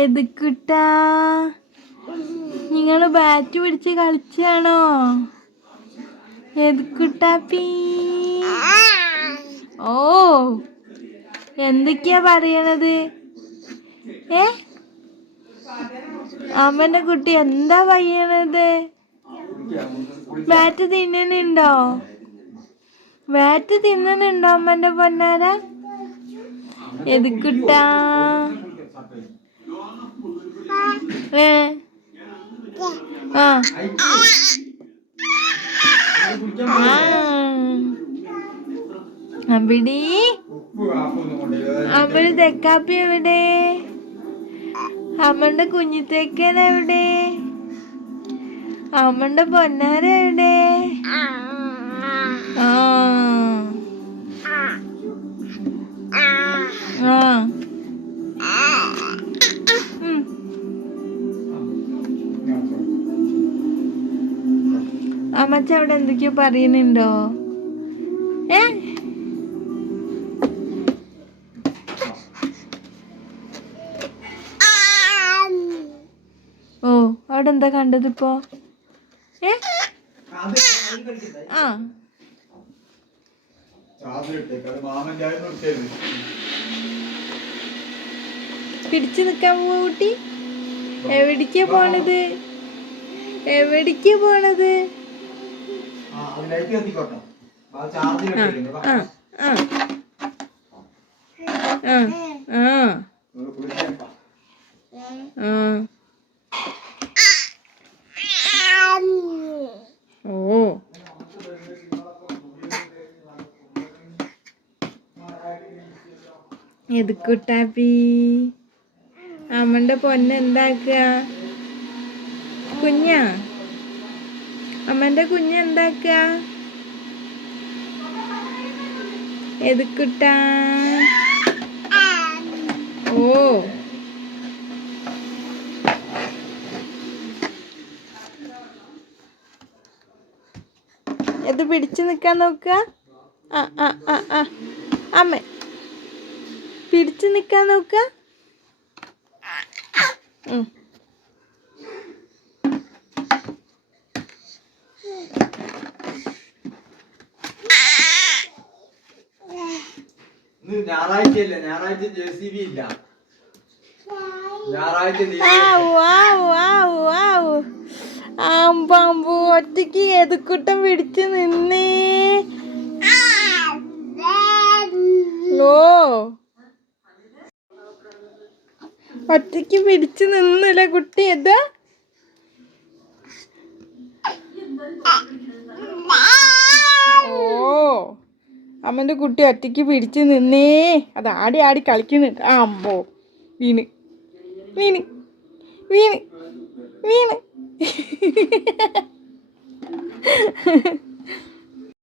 എതുക്കുട്ടാ നിങ്ങൾ ബാറ്റ് പിടിച്ച് കളിച്ചാണോ? എതുക്കുട്ടാപ്പി ഓ എന്തൊക്കെയാ പറയണത്? അമ്മന്റെ കുട്ടി എന്താ പറയണത്? ബാറ്റ് തിന്നുന്നുണ്ടോ? ബാറ്റ് തിന്നുന്നുണ്ടോ അമ്മന്റെ പൊന്നാര? എതുക്കുട്ടാ ആ അവിടെ അമ്മയുടെ തെക്കാപ്പി എവിടെ? അമ്മന്റെ കുഞ്ഞിത്തേക്കൻ എവിടെ? അമ്മന്റെ പൊന്നാര എവിടെ? ആ അമ്മച്ച അവിടെ എന്തൊക്കെയോ പറയുന്നുണ്ടോ? ഓ അവിടെ എന്താ കണ്ടതിപ്പോ? ആ പിടിച്ചു നിക്കാൻ പോട്ടി. എവിടേക്കാ പോണത്? എവിടേക്കാ പോണത്? ഓ എതുക്കുട്ടാപ്പി അമ്മന്റെ പൊന്നെന്താക്കുക? കുഞ്ഞാ അമ്മന്റെ കുഞ്ഞെന്താക്കുക? എതുക്കുട്ടാ ഓ ഇത് പിടിച്ചു നിൽക്കാൻ നോക്കുക. അമ്മ പിടിച്ചു നിൽക്കാൻ നോക്കുക. ഞായറാഴ്ചയല്ലേ? ഞായറാഴ്ച JCB ഇല്ല. പാമ്പു ഒറ്റയ്ക്ക് എതുക്കുട്ടം പിടിച്ചു നിന്നേ. ഓ ഒറ്റയ്ക്ക് പിടിച്ചു നിന്നില്ല കുട്ടി. എന്താ ഓ അമ്മന്റെ കുട്ടി ഒറ്റയ്ക്ക് പിടിച്ചു നിന്നേ. അത് ആടി ആടി കളിക്കുന്നുണ്ട്. അമ്പോ വീണ് വീണ് വീണ് വീണ്